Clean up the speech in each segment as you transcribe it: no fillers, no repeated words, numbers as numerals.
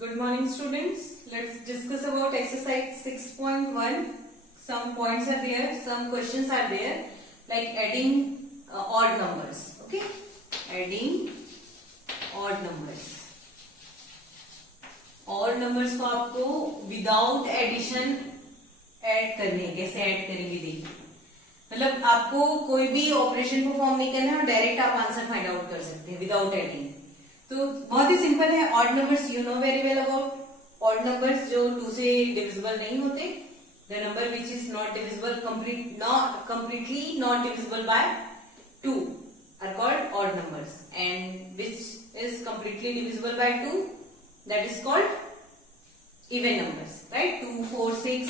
Good morning, students. Let's discuss about exercise 6.1. Some points are there, some questions are there, like adding odd numbers. Okay, adding odd numbers. Odd numbers को आपको without addition add करने हैं. कैसे add करेंगे देखिए. मतलब आपको कोई भी ऑपरेशन परफॉर्म नहीं करना है और डायरेक्ट आप आंसर फाइंड आउट कर सकते हैं विदाउट एडिंग. तो बहुत ही सिंपल है. Odd numbers you know very well about. Odd numbers जो 2 से डिविजिबल नहीं होते, the number which is not divisible completely not divisible by 2 are called odd numbers, and which is completely divisible by 2, that is called even numbers, right? 2, 4, 6,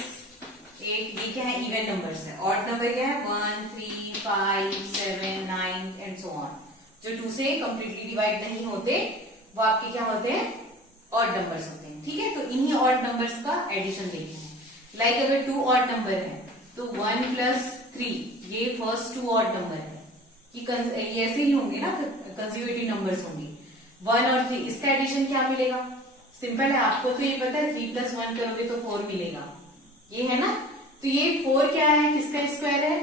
8 ये क्या है? Even numbers है. Odd number क्या है? 1, 3, 5, 7, 9 and so on. जो 2 से completely divide नहीं होते वो आपके क्या होते हैं? ऑड नंबर्स होते हैं. ठीक है, तो इन्हीं ऑड नंबर्स का एडिशन देखना है. लाइक अगर 2 ऑड नंबर है तो 1 + 3 ये फर्स्ट 2 ऑड नंबर है. ये ऐसे ही होंगे ना, कंसेक्यूटिव नंबर्स होंगे. 1 और 3 इसका एडिशन क्या मिलेगा? सिंपल है, आपको तो ये पता है 3 + 1 करोगे तो 4 मिलेगा. ये है ना, तो ये 4 क्या है? किसका स्क्वायर है?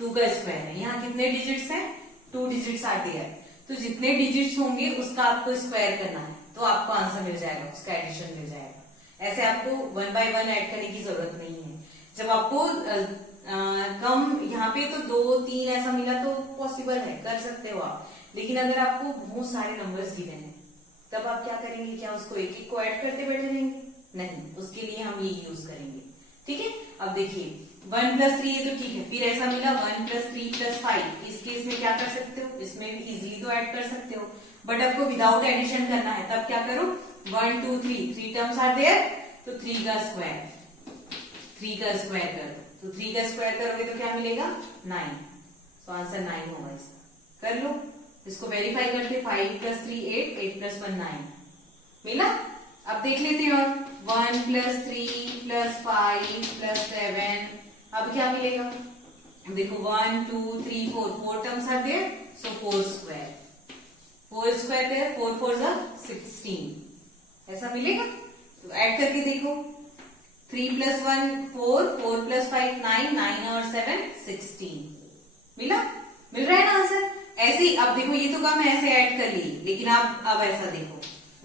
2 का स्क्वायर है. यहाँ कितने डिजिट्स हैं? 2 डिजिट्स आते हैं. तो जितने डिजिट्स होंगे उसका आपको स्क्वायर करना है, तो आपको आंसर मिल जाएगा, उसका एडिशन मिल जाएगा. ऐसे आपको 1 by 1 ऐड करने की जरूरत नहीं है. जब आपको कम यहाँ पे तो 2, 3 ऐसा मिला तो पॉसिबल है, कर सकते हो आप. लेकिन अगर आपको बहुत सारे नंबर्स गिवन है तब आप क्या करेंगे? क्या उसको एक एक को ऐड करते बैठे रहेंगे? नहीं, उसके लिए हम ये यूज करेंगे. ठीक है, अब देखिए 1 + 3 ये तो ठीक है. फिर ऐसा मिला 1 + 3 + 5. इस केस में क्या कर सकते हो? इसमें भी इजिली तो ऐड कर सकते हो, बट आपको विदाउट एडिशन करना है. तब क्या करो? 1, 2, 3 टर्म्स आर देयर, तो 3 का स्क्वायर कर दो. तो 3 का स्क्वायर करोगे तो क्या मिलेगा? 9. तो आंसर 9 होगा इसका. कर लो, इसको वेरीफाई करके 5 + 3 8, 8 + 1 9 मिला. अब देख लेते हैं और 1 + 3 + 5 + 7. अब क्या मिलेगा? देखो 1, 2, 3, 4 terms are there, so 4 square there. 4 4 = 16 ऐसा मिलेगा. तो ऐड करके देखो 3 + 1 4, 4 + 5 9, 9 और 7 16 मिल रहा है ना आंसर. ऐसे ही अब देखो, ये तो काम ऐसे ऐड कर ली, लेकिन आप अब ऐसा देखो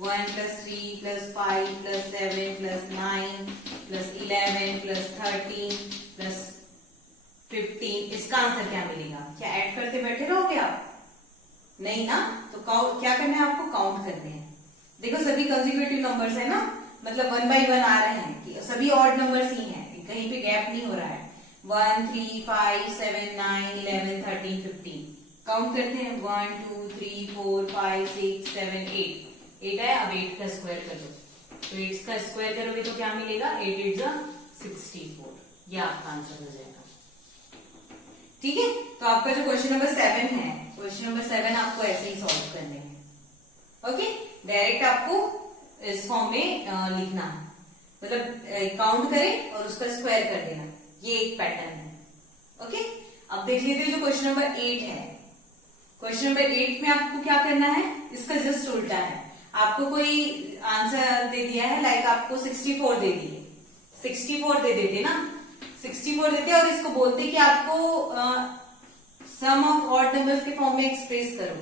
1 + 3 + 5 + 7 + 9 + 11 + 13 + 15. इसका आंसर क्या मिलेगा? क्या ऐड करते बैठे रहोगे आप? नहीं ना. तो क्या करना है आपको? काउंट करने हैं. देखो सभी कंसेक्यूटिव नंबर्स है ना, मतलब 1 by 1 आ रहे हैं. सभी ऑड नंबर्स ही हैं, कहीं पे गैप नहीं हो रहा है. 1, 3, 5, 7, 9, 11, 13, 15. काउंट करते हैं 1, 2, 3, 4, 5, 6, 7, 8 है. अब 8 का स्क्वायर कर लो. तो 8 का स्क्वायर करोगे तो क्या मिलेगा? 8 8 = 64. ये आपका आंसर हो जाएगा. ठीक है, तो आपका जो क्वेश्चन नंबर 7 है, क्वेश्चन नंबर 7 आपको ऐसे ही सॉल्व करने हैं. ओके, डायरेक्ट आपको इस फॉर्म में लिखना है, मतलब काउंट करें और उसका स्क्वायर कर देना. ये एक पैटर्न है. ओके, अब देख लेते हैं जो क्वेश्चन नंबर 8 है. क्वेश्चन नंबर 8 में आपको क्या करना है? इसका जस्ट उल्टा है. आपको कोई आंसर दे दिया है, लाइक आपको 64 दे दिए, 64 दे देते ना, 64 देते और इसको बोलते कि आपको सम ऑफ ऑड नंबर्स के फॉर्म में एक्सप्रेस करो.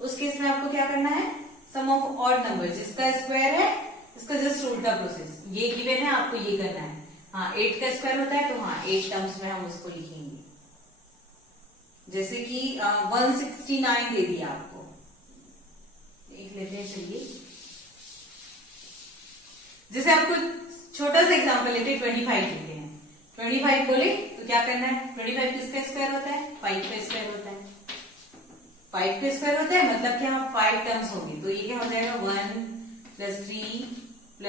उस केस में आपको क्या करना है? सम ऑफ ऑड नंबर्स, इसका स्क्वायर है, इसका जस्ट उल्टा प्रोसेस. ये गिवन है, आपको ये करना है. हाँ, 8 का स्क्वायर होता है तो हाँ 8 टर्म्स में हम उसको लिखेंगे. जैसे कि 169 दे दिया आपको, देख लेते हैं. चलिए, जैसे आपको छोटा सा एग्जांपल लेते हैं, 25 लेते हैं. 25 बोले तो क्या करना है? 25 किसका स्क्वायर होता है? 5 का स्क्वायर होता है. 5 का स्क्वायर होता है मतलब क्या? 5 टर्म्स होंगे. तो ये क्या हो जाएगा? 1 + 3 +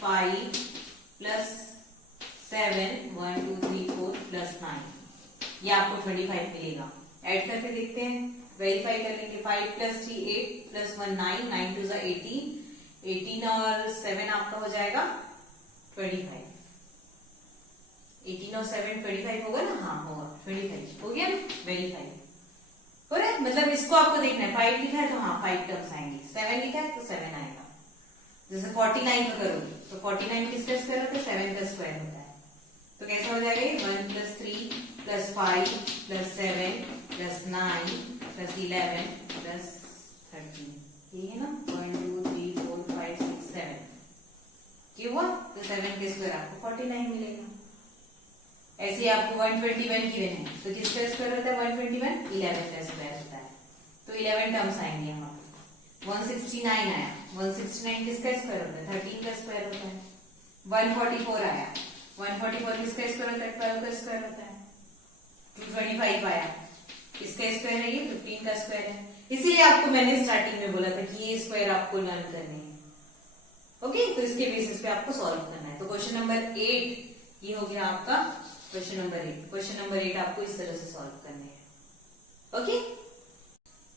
5 + 7 1, 2, 3, 4 + 9. ये आपको 25 मिलेगा. ऐड करके देखते हैं, वेरीफाई कर लेंगे. 5 + 3 8 + 1 9, 9 2 = 18, 18 और 7 आपका हो जाएगा 25. 18 और 7 25 होगा ना? हाँ होगा, 25 हो गया ना. वेरीफाई हो रहा है, मतलब इसको आपको देखना है. 5 लिखा है तो हाँ 5 टर्म्स आएंगे, 7 लिखा है तो 7 आएगा. जैसे 49 का करोगे तो 49 किसका स्क्वायर होता है, 7 का स्क्वायर होता है। तो कैसा हो जाएगा, 1 + 3 + 5 + 7 + 9 + 11 + 13, ये है ना 1 2 3 4 5 6 7, ये हुआ। तो 7 के स्क्वायर आपको 49 मिलेगा। ऐसे आपको 121 गिवन है, तो किसका स्क्वायर होता है 121, 11 का स्क्वायर होता है। तो 11 टर्म्स आएंगे यहाँ पे। 169 आया, 169 किसका स्क्वायर होता है, 13 का स्क्वायर होता है। 144 आया, 144 किसका स्क्वायर होता है, 12 का स्क्वायर होता है। 225 आया, किसका स्क्वायर है, ये 15 का स्क्वायर है। इसीलिए आपको मैंने स्टार्टिंग में बोला था कि ये स्क्वायर आपको लर्न करने हैं। ओके, तो इसके बेसिस पे आपको सॉल्व करना है। तो क्वेश्चन नंबर 8 ये हो गया आपका क्वेश्चन नंबर 8। क्वेश्चन नंबर 8 आपको इस तरह से सॉल्व करने हैं। Okay,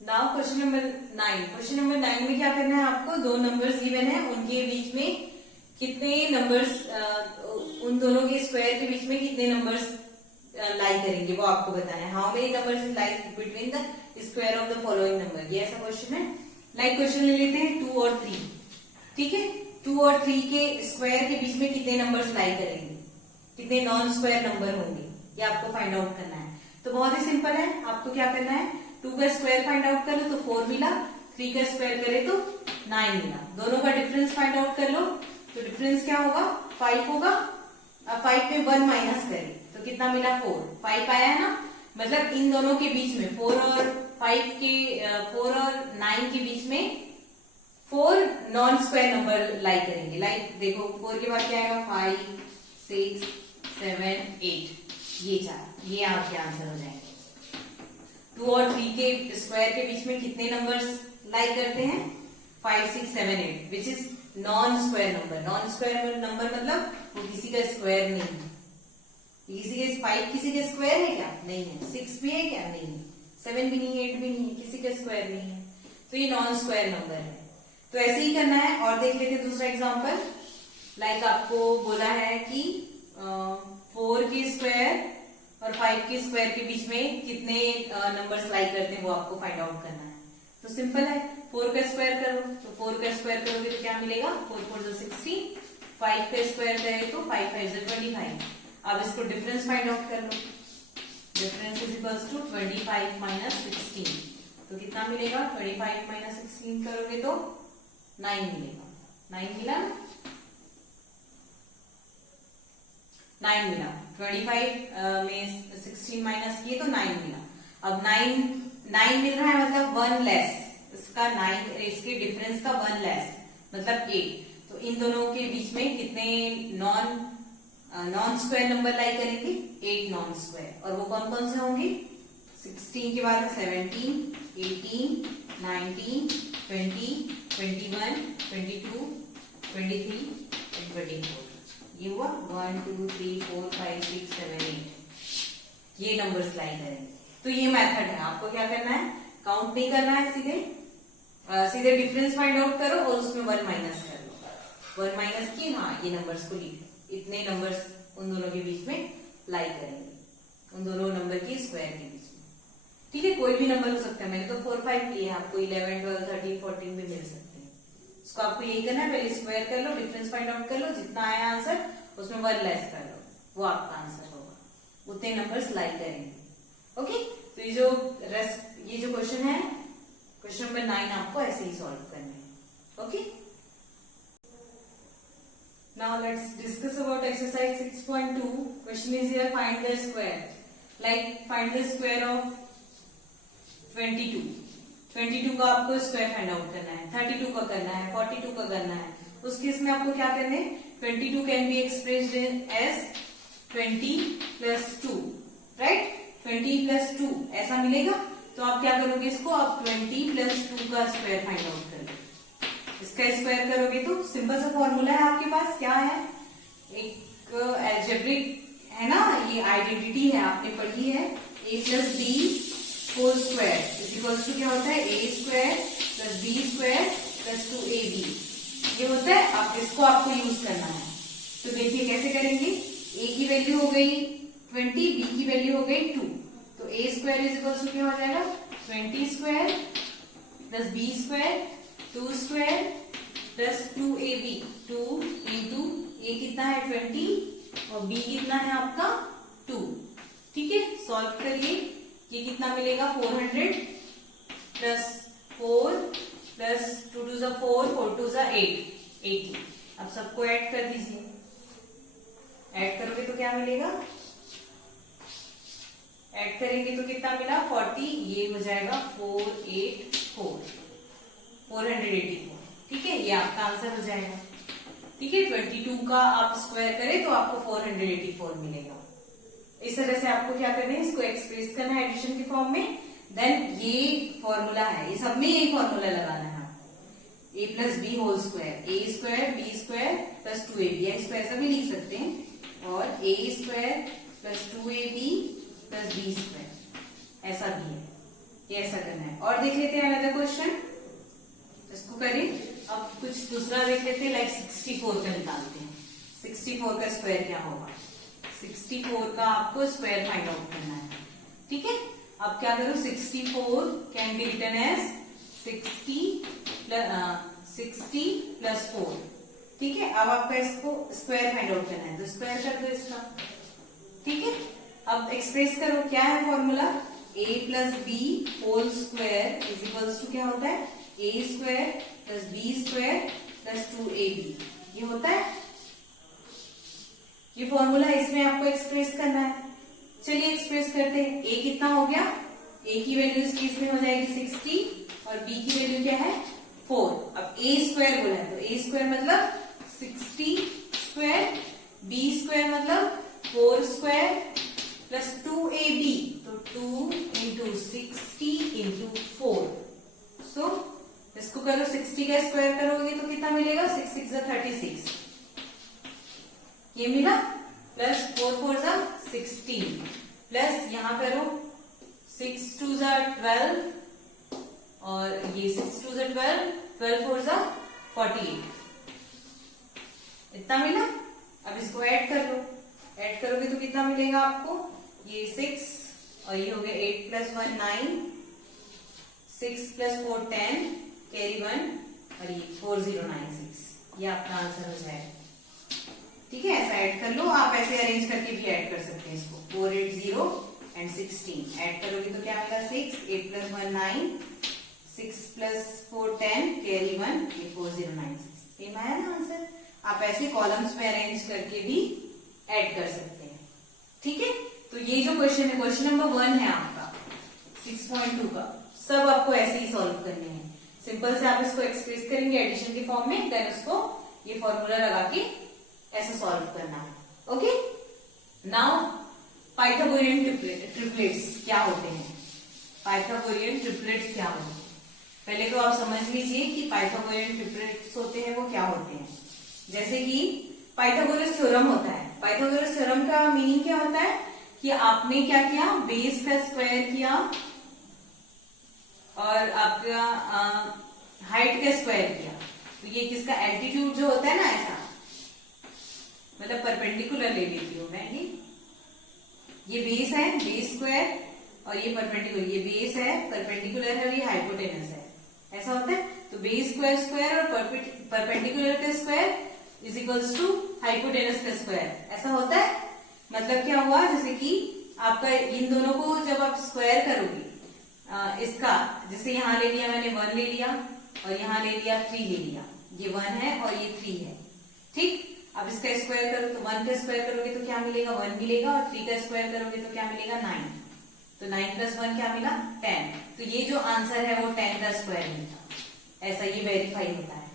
now question number 9। Question number 9 में क्या करना है आपको, दो नंबर्स गिवन है, उनके बीच में कितने नंबर्स, उन दोनों के स्क्वायर के बीच में कितने नंबर्स लाई करेंगे वो आपको बताना है। How many numbers is lie between the square of the following number, ये ऐसा क्वेश्चन है। लाइक क्वेश्चन ले लेते हैं 2 और 3, ठीक है। 2 और 3 के स्क्वायर के बीच में कितने नंबर्स लाई करेंगे, कितने नॉन स्क्वायर नंबर होंगे, ये आपको फाइंड आउट करना है। तो बहुत ही सिंपल है, आपको क्या करना है, 2 का स्क्वायर फाइंड आउट कर लो तो 4 मिला, 3 का स्क्वायर करे तो 9 मिला। दोनों का डिफरेंस फाइंड आउट कर लो, तो डिफरेंस क्या होगा, 5 होगा। अब 5 में 1 माइनस करें तो कितना मिला, 4। 5 आया है ना, मतलब इन दोनों के बीच में 4 और 9 के बीच में 4 नॉन स्क्वायर नंबर लाई करेंगे। लाइक देखो 4 के बाद क्या आएगा, 5 6 7 8, ये 4, ये आपके आंसर हो जाएंगे। 2 और 3 के स्क्वायर के बीच में कितने नंबर्स लाई करते हैं, 5 6 7 8, which is non square number. Non square number मतलब वो किसी का स्क्वायर नहीं है। किसी के 5 किसी के स्क्वायर है क्या, नहीं है। 6 भी है क्या, नहीं है। 7 भी नहीं है, 8 भी नहीं है, किसी का स्क्वायर नहीं है। तो ये नॉन स्क्वायर नंबर है। तो ऐसे ही करना है। और देख लेते हैं दूसरा एग्जाम्पल। लाइक आपको बोला है कि 4 के स्क्वायर और 5 के स्क्वायर के बीच में कितने नंबर्स लाई करते हैं वो आपको फाइंड आउट करना है। तो सिंपल है, 4 का स्क्वायर करो तो 4 का स्क्वायर करोगे तो क्या मिलेगा, 4 4 16। 5 का स्क्वायर करें तो 5 5 25। अब इसको डिफरेंस फाइंड आउट कर लो। Difference is equals to 25 minus 16, तो कितना मिलेगा, 25 माइनस 16 करोगे तो 9 मिलेगा। 9 मिला, 9 मिला। 25 में 16 माइनस किए तो 9 मिला। अब 9 मिल रहा है मतलब 1 लेस, इसका 9 इसके डिफरेंस का 1 लेस मतलब 8। तो इन दोनों के बीच में कितने नॉन स्क्वायर नंबर लाई करेंगे, 8 नॉन स्क्वायर। और वो कौन कौन से होंगे, 16 के बाद 17 18 19 20 21 22 23 24। ये हुआ 1 2 3 4 5 6 7 8, ये नंबर्स लाई करेंगे। तो ये मेथड है। आपको क्या करना है, काउंट नहीं करना है, सीधे डिफरेंस फाइंड आउट करो और उसमें 1 माइनस कर लो। 1 माइनस की, हाँ ये नंबर्स को लिख, इतने नंबर्स उन दोनों के बीच में लाई करेंगे, उन दोनों नंबर की स्क्वायर के बीच में। ठीक है, कोई भी नंबर हो सकता है। मैंने तो 4 5 लिए, आपको 11 12 13 14 भी मिल सकते हैं। इसको आपको यही करना है, पहले स्क्वायर कर लो, डिफरेंस फाइंड आउट कर लो, जितना आया आंसर उसमें 1 लेस कर लो, वो आपका आंसर होगा। उतने नंबर्स लाई करेंगे। ओके, तो ये जो क्वेश्चन है, क्वेश्चन नंबर 9 आपको ऐसे ही सॉल्व करना है। Okay, now let's discuss about exercise 6.2. Question is here, find the square. Like find the square of 22. 22 का आपको स्क्वायर फाइंड आउट करना है, 32 का करना है, 42 का करना है। उस केस में आपको क्या करना है, 22 can be expressed as 20 plus 2, right. 20 plus 2 ऐसा मिलेगा। तो आप क्या करोगे, इसको आप 20 प्लस 2 का स्क्वायर फाइंड आउट कर लो। इसका स्क्वायर करोगे तो सिंपल सा फॉर्मूला है आपके पास, क्या है, एक एल्जेब्रिक है ना, ये आइडेंटिटी है, आपने पढ़ी है, a plus B whole square is equal to क्या होता है, a square plus B square plus 2ab, ये होता है। आप इसको आपको यूज करना है। तो देखिए कैसे करेंगे, a की वैल्यू हो गई 20, b की वैल्यू हो गई 2, तो a square is equal to क्या हो जाएगा, 20 square plus b square 2 square plus 2ab, 2 into a कितना है 20 और बी कितना है आपका 2। ठीक है, सॉल्व करिए, ये कितना मिलेगा 400 प्लस 4 प्लस 2 टू ज़ा 4, 4 टू ज़ा 8, 80। अब सबको ऐड कर दीजिए, ऐड करोगे तो क्या मिलेगा, ऐड करेंगे तो कितना मिला 40, ये हो जाएगा 484, 484। ठीक है, ये आपका आंसर हो जाएगा। ठीक है, 22 का आप स्क्वायर करें तो आपको 484 मिलेगा। इस तरह से आपको क्या करना है, इसको एक्सप्रेस करना है एडिशन के फॉर्म में। देन ये फॉर्मूला है, ये सब में यही फॉर्मूला लगाना है आपको, a plus B whole square, a square b square plus 2ab, इस पर ऐसा भी लिख सकते हैं, और a square plus 2ab plus B square, ऐसा भी है, ये ऐसा करना है। और देख लेते हैं अनदर क्वेश्चन, इसको करें। अब कुछ दूसरा देख लेते हैं, लाइक 64 का निकालते हैं। 64 का स्क्वायर क्या होगा, 64 का आपको स्क्वायर फाइंड आउट करना है। ठीक है, अब क्या करो, 64 can be written as 60 plus 4। ठीक है, अब आपका इसको स्क्वायर फाइंड आउट करना है, तो स्क्वायर कर दो इसका। ठीक है, अब एक्सप्रेस करो, क्या है formula, a plus B whole square is equals to क्या होता है, a square plus B square plus 2ab, ये होता है ये फॉर्मूला, इसमें आपको एक्सप्रेस करना है। चलिए एक्सप्रेस करते हैं, a कितना हो गया, a की वैल्यू इस केस में हो जाएगी 60 और b की वैल्यू क्या है 4। अब a स्क्वायर बोला है तो a स्क्वायर मतलब 60 स्क्वायर, b स्क्वायर मतलब 4 स्क्वायर प्लस 2ab, तो 2 इंटू 60 इंटू 4। सो इसको करो, 60 का स्क्वायर करोगे तो कितना मिलेगा, 6 6 36, ये मिला, प्लस 4 4 16, प्लस यहां करो 6 2 12 और ये 6 2 12, 12 4 48, इतना मिला। अब इसको ऐड कर लो, ऐड करोगे तो कितना मिलेगा आपको, ये 6 और ये हो गया 8 प्लस 1 9, 6 प्लस 4 10, कैरी 1 और ये 4096, ये आपका आंसर हो जाएगा। ठीक है, ऐसा ऐड कर लो, आप ऐसे अरेंज करके भी ऐड कर सकते हैं इसको, 480 एंड 16 ऐड करोगे तो क्या मिला 6, 8 प्लस 1 9, 6 प्लस 4 10, कैरी 1, ये 4096, सेम आया ना आंसर। आप ऐसे कॉलम्स में अरेंज करके भी ऐड कर सकते हैं। ठीक है, तो ये जो क्वेश्चन है, क्वेश्चन नंबर 1 है आपका 6.2 का, सब आपको ऐसे ही सॉल्व करने हैं। सिंपल से आप इसको एक्सप्रेस करेंगे एडिशन के फॉर्म में, देन उसको ये फॉर्मूला लगा के ऐसे सॉल्व करना है। ओके, नाउ पाइथागोरियन ट्रिपलेट्स क्या होते हैं, पाइथागोरियन ट्रिपलेट्स क्या होते हैं, पहले तो आप समझ लीजिए कि पाइथागोरियन ट्रिपलेट्स होते हैं वो क्या होते हैं। जैसे कि पाइथागोरस थ्योरम होता है, पाइथागोरस थ्योरम का मीनिंग क्या होता है कि आपने क्या किया, बेस का स्क्वायर किया और आपका हाइट का स्क्वायर किया, तो ये किसका एल्टीट्यूड जो होता है ना, ऐसा मतलब परपेंडिकुलर ले लेती हूँ मैं, ये बेस है, बेस स्क्वायर और ये परपेंडिकुलर, ये बेस है, परपेंडिकुलर है और ये हाइपोटेनस है, ऐसा होता है। तो बेस स्क्वायर स्क्वायर और परपेंडिकुलर का square is equals to hypotenuse का स्क्वायर, ऐसा होता है। मतलब क्या हुआ, जैसे कि आपका इन दोनों को जब आप स्क्वायर करोगे, इसका जैसे यहाँ ले लिया मैंने 1 ले लिया और यहाँ ले लिया 3 ले लिया, ये 1 है और ये 3 है। ठीक, अब इसका स्क्वायर करो तो 1 का स्क्वायर करोगे तो क्या मिलेगा 1 मिलेगा, और 3 का स्क्वायर करोगे तो क्या मिलेगा 9, तो 9 प्लस 1 क्या मिला 10, तो ये जो आंसर है वो 10 का स्क्वायर मिलता, ऐसा ये वेरीफाई होता है,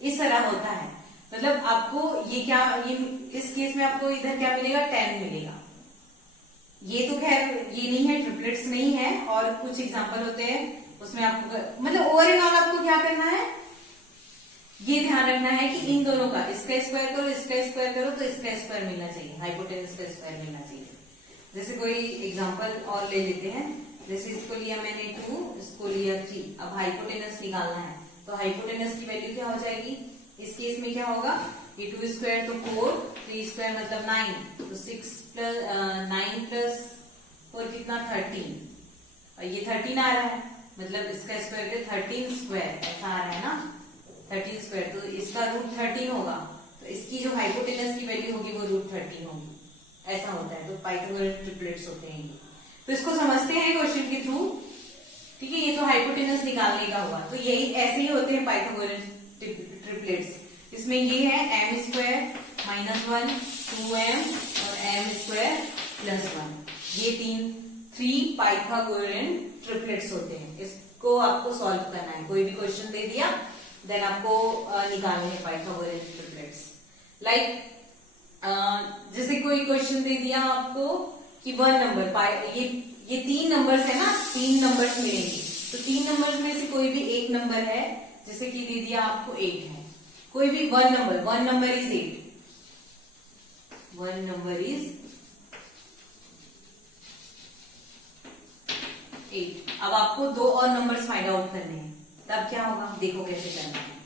इस तरह होता है। मतलब आपको ये क्या, ये इस केस में आपको इधर क्या मिलेगा 10 मिलेगा। ये तो खैर ये नहीं है, ट्रिपलेट्स नहीं है, और कुछ एग्जांपल होते हैं उसमें आपको मतलब ओवरऑल आपको क्या करना है, ये ध्यान रखना है कि इन दोनों का, इसका स्क्वायर करो इसका स्क्वायर करो तो इसका स्क्वायर मिलना चाहिए, हाइपोटेनस का स्क्वायर मिलना चाहिए। जैसे कोई एग्जांपल और ले लेते हैं, जैसे इसको लिया मैंने 2, इसको लिया 3, अब हाइपोटेनस निकालना है तो हाइपोटेनस की वैल्यू क्या हो जाएगी, इस केस में क्या होगा, ये 2 स्क्वायर तो 4, 3 स्क्वायर मतलब 9, तो 6 प्लस 9 प्लस 4 कितना 13, और ये 13 आ रहा है, मतलब इसका स्क्वायर पे 13 स्क्वायर ऐसा आ रहा है ना, 13 स्क्वायर, तो इस इसका रूट 13 होगा, तो इसकी जो हाइपोटेनस की वैल्यू होगी वो रूट 13 होगी। ऐसा होता है, तो पाइथागोरस ट्रिपलेट्स होते हैं ये। तो इसको समझते हैं क्वेश्चन के थ्रू, ठीक है। ये तो हाइपोटेनस निकालने का हुआ, तो यही ऐसे ही होते हैं पाइथागोरस ट्रिपलेट्स। इसमें ये है एम स्क्वायर माइनस 1, 2m और एम स्क्वायर प्लस 1, ये 3 पाइथागोरन ट्रिपलेट्स होते हैं। इसको आपको सॉल्व करना है, कोई भी क्वेश्चन दे दिया देन आपको निकालने हैं पाइथागोरन ट्रिपलेट्स। लाइक जैसे कोई क्वेश्चन दे दिया आपको कि 1 नंबर, ये 3 नंबर्स है ना, 3 नंबर्स मिलेंगे, तो 3 नंबर्स में से कोई भी एक नंबर है, जैसे कि दे दिया आपको 8 है, कोई भी 1 नंबर इज 8, 1 नंबर इज 8। अब आपको 2 और नंबर्स फाइंड आउट करने हैं, तब क्या होगा देखो कैसे करना है।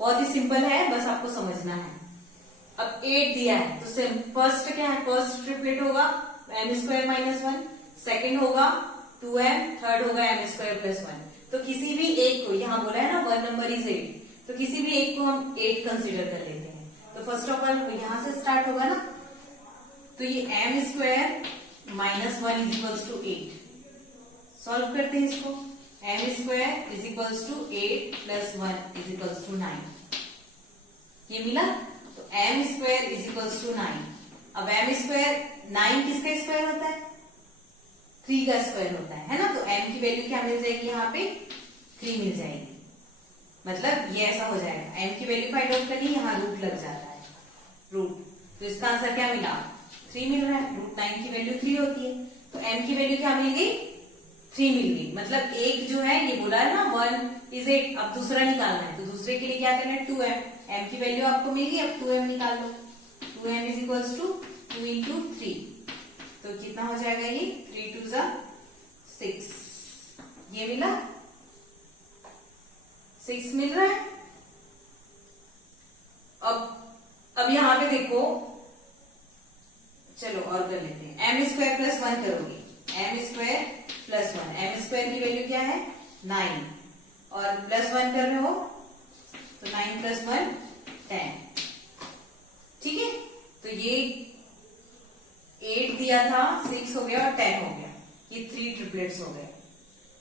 बहुत ही सिंपल है, बस आपको समझना है। अब 8 दिया है, तो फर्स्ट क्या है, फर्स्ट ट्रिपलेट होगा एम स्क्वायर माइनस 1, सेकेंड होगा 2m, थर्ड होगा एम स्क्वायर प्लस 1। तो किसी भी एक को, यहाँ बोला है ना 1 नंबर इज 8, तो किसी भी एक को हम 8 कंसिडर कर लेते हैं। तो फर्स्ट ऑफ ऑल यहां से स्टार्ट होगा ना, तो ये M square minus 1 is equals to 8। Solve करते हैं इसको, M square is equals to 8 plus 1 is equals to 9, ये मिला। तो M square is equals to 9। अब एम स्क्वायर 9 किसका स्क्वायर होता है, 3 का स्क्वायर होता है ना। तो m की वैल्यू क्या मिल जाएगी, यहाँ पे 3 मिल जाएगी, मतलब ये ऐसा हो जाएगा। m की वैल्यू फाइंड आउट करनी, यहाँ रूट लग जाता है, रूट। तो इसका आंसर क्या मिला, 3 मिल रहा है। रूट 9 की वैल्यू 3 होती है, तो m की वैल्यू क्या मिल गई, 3 मिल गई। मतलब एक जो है, ये बोला है ना 1 इज 8, अब दूसरा निकालना है, तो दूसरे के लिए क्या करना है, 2m। m की वैल्यू आपको मिल गई, अब 2m निकाल लो। 2m is equals to 2 into 3, तो कितना हो जाएगा ये, 3 2 जा 6, ये मिला, 6 मिल रहा है। अब यहां पे देखो, चलो और कर लेते हैं। एम स्क्वायर प्लस 1 करोगे, M square plus 1, M square की वैल्यू क्या है 9, और प्लस 1 कर रहे हो तो 9 प्लस 1 10, ठीक है। तो ये 8 दिया था, 6 हो गया और 10 हो गया, ये 3 ट्रिपलेट्स हो गए,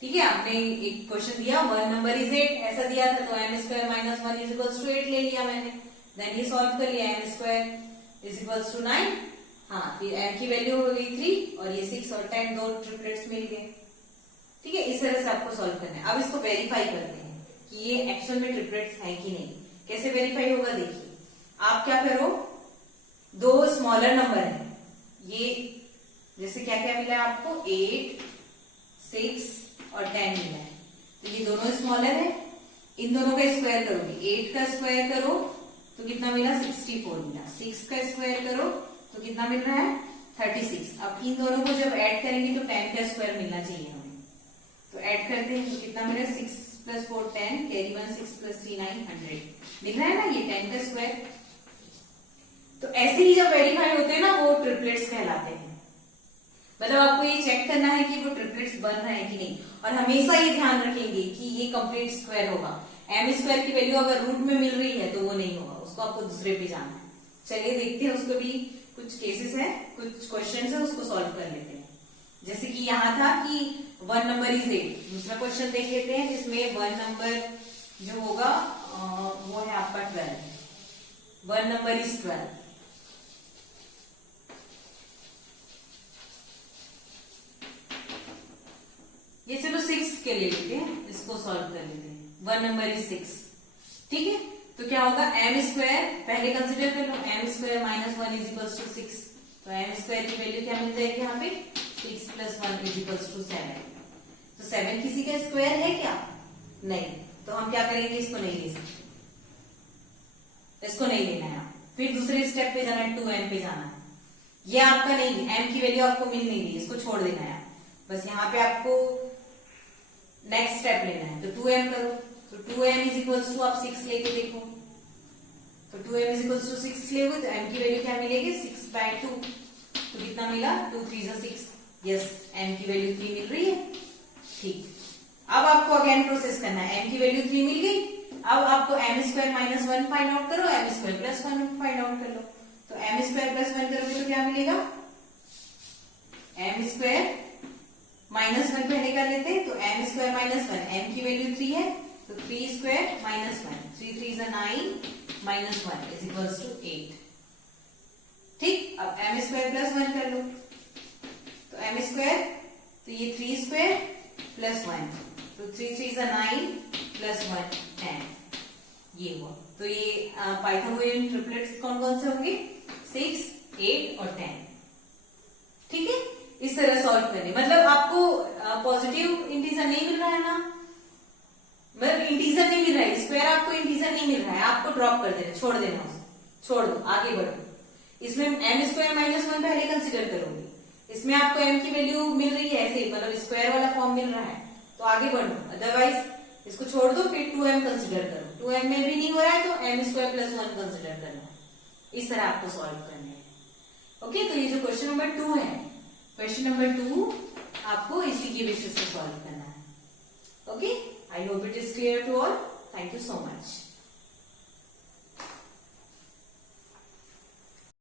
ठीक है। आपने एक क्वेश्चन दिया 1 नंबर इज 8 ऐसा दिया था, तो M square minus 1 is equals to 8 ले लिया मैंने, देन ये सॉल्व कर लिया, M square is equals to 9, हाँ, फिर m की वैल्यू हो गई 3 और ये 6 और 10 दो ट्रिपलेट्स मिल गए, ठीक है। इस तरह से आपको सॉल्व करना है। अब इसको वेरीफाई करते हैं कि ये एक्चुअल में ट्रिपलेट्स हैं कि नहीं। कैसे वेरीफाई होगा, देखिए आप क्या करो, 2 स्मॉलर नंबर है, ये जैसे क्या क्या मिला है आपको, 8 6 और 10 मिला है, तो ये दोनों स्मॉलर है, इन दोनों का स्क्वायर करोगे, 8 का स्क्वायर करो तो कितना मिला 64 मिला, 6 का स्क्वायर करो तो कितना मिल रहा है 36। अब इन दोनों को जब ऐड करेंगे तो 10 का स्क्वायर मिलना चाहिए हमें, तो ऐड करते हैं तो कितना मिला 6 प्लस 4 10, कैरी 1 6 प्लस 3 9 100, दिख रहा है ना ये 10 का स्क्वायर। तो ऐसे ही जब वेरीफाई होते हैं ना वो ट्रिपलेट्स कहलाते हैं। मतलब आपको ये चेक करना है कि वो ट्रिपलेट्स बन रहे हैं कि नहीं, और हमेशा ये ध्यान रखेंगे कि ये कंप्लीट स्क्वायर होगा। एम स्क्वायर की वैल्यू अगर रूट में मिल रही है तो वो नहीं होगा, उसको आपको दूसरे पे जाना है। चलिए देखते हैं, उसको भी कुछ केसेस है, कुछ क्वेश्चन है, उसको सॉल्व कर लेते हैं। जैसे कि यहाँ था कि 1 नंबर इज 8, दूसरा क्वेश्चन देख लेते हैं जिसमें 1 नंबर जो होगा वो है आपका 12, 1 नंबर इज 12। ये चलो 6 के ले लेते हैं, इसको सॉल्व कर लेते हैं। 1 नंबर इज 6, ठीक है। तो क्या होगा, एम स्क्वायर पहले कंसिडर कर लो, m square minus 1 is equals to 6, तो एम स्क्वायर की वैल्यू क्या मिल जाएगी यहाँ पे 6 प्लस 1 इज इक्वल्स टू 7। तो 7 किसी का स्क्वायर है क्या, नहीं, तो हम क्या करेंगे, इसको नहीं ले सकते, इसको नहीं लेना है। फिर दूसरे स्टेप पे जाना है, 2m पे जाना है, ये आपका नहीं, m की वैल्यू आपको मिल नहीं रही, इसको छोड़ देना है। बस यहाँ पे आपको नेक्स्ट स्टेप लेना है, तो 2m करो, तो 2m इज इक्वल्स टू आप 6 लेके देखो, तो 2m इज इक्वल्स टू 6 लेगे तो m की वैल्यू क्या मिलेगी 6/2, तो कितना मिला 2 3 6, यस m की वैल्यू 3 मिल रही है, ठीक। अब आपको अगेन प्रोसेस करना है, m की वैल्यू 3 मिल गई, अब आपको m square minus 1 find out करो, m square plus 1 find out कर लो। तो एम स्क्वायर प्लस 1 करोगे तो क्या मिलेगा, एम स्क्वायर माइनस 1 पहले कर लेते हैं, तो एम स्क्वायर माइनस 1, एम की वैल्यू 3 है, तो 3 square minus 1, 3 3 is 9 minus 1 is equals to 8। ठीक, अब एम स्क्वायर प्लस 1 कर लो, तो एम स्क्वायर, तो ये 3 स्क्वायर प्लस 1, तो 3 3 is 9 प्लस 1 10, ये हुआ। तो ये पाइथागोरियन ट्रिपलेट्स कौन कौन से होंगे, 6, 8 और 10। ठीक है, इस तरह सॉल्व करने, मतलब आपको पॉजिटिव इंटीजर नहीं मिल रहा है ना, मतलब इंटीजर नहीं मिल रहा है, स्क्वायर आपको इंटीजर नहीं मिल रहा है, आपको ड्रॉप कर देना, छोड़ देना उसे, छोड़ दो, आगे बढ़ो। इसमें एम स्क्वायर माइनस 1 पहले कंसिडर करोगे, इसमें आपको एम की वैल्यू मिल रही है ऐसे, मतलब स्क्वायर वाला फॉर्म मिल रहा है, तो आगे बढ़ो, अदरवाइज इसको छोड़ दो, फिर 2m कंसिडर करो, 2m में भी नहीं हो रहा है तो एम स्क्वायर प्लस 1 कंसिडर करना, इस तरह आपको सॉल्व करना है। ओके, तो ये जो क्वेश्चन नंबर 2 है, क्वेश्चन नंबर 2 आपको इसी के बेसिस पे सॉल्व करना है। Okay, I hope it is clear to all, thank you so much.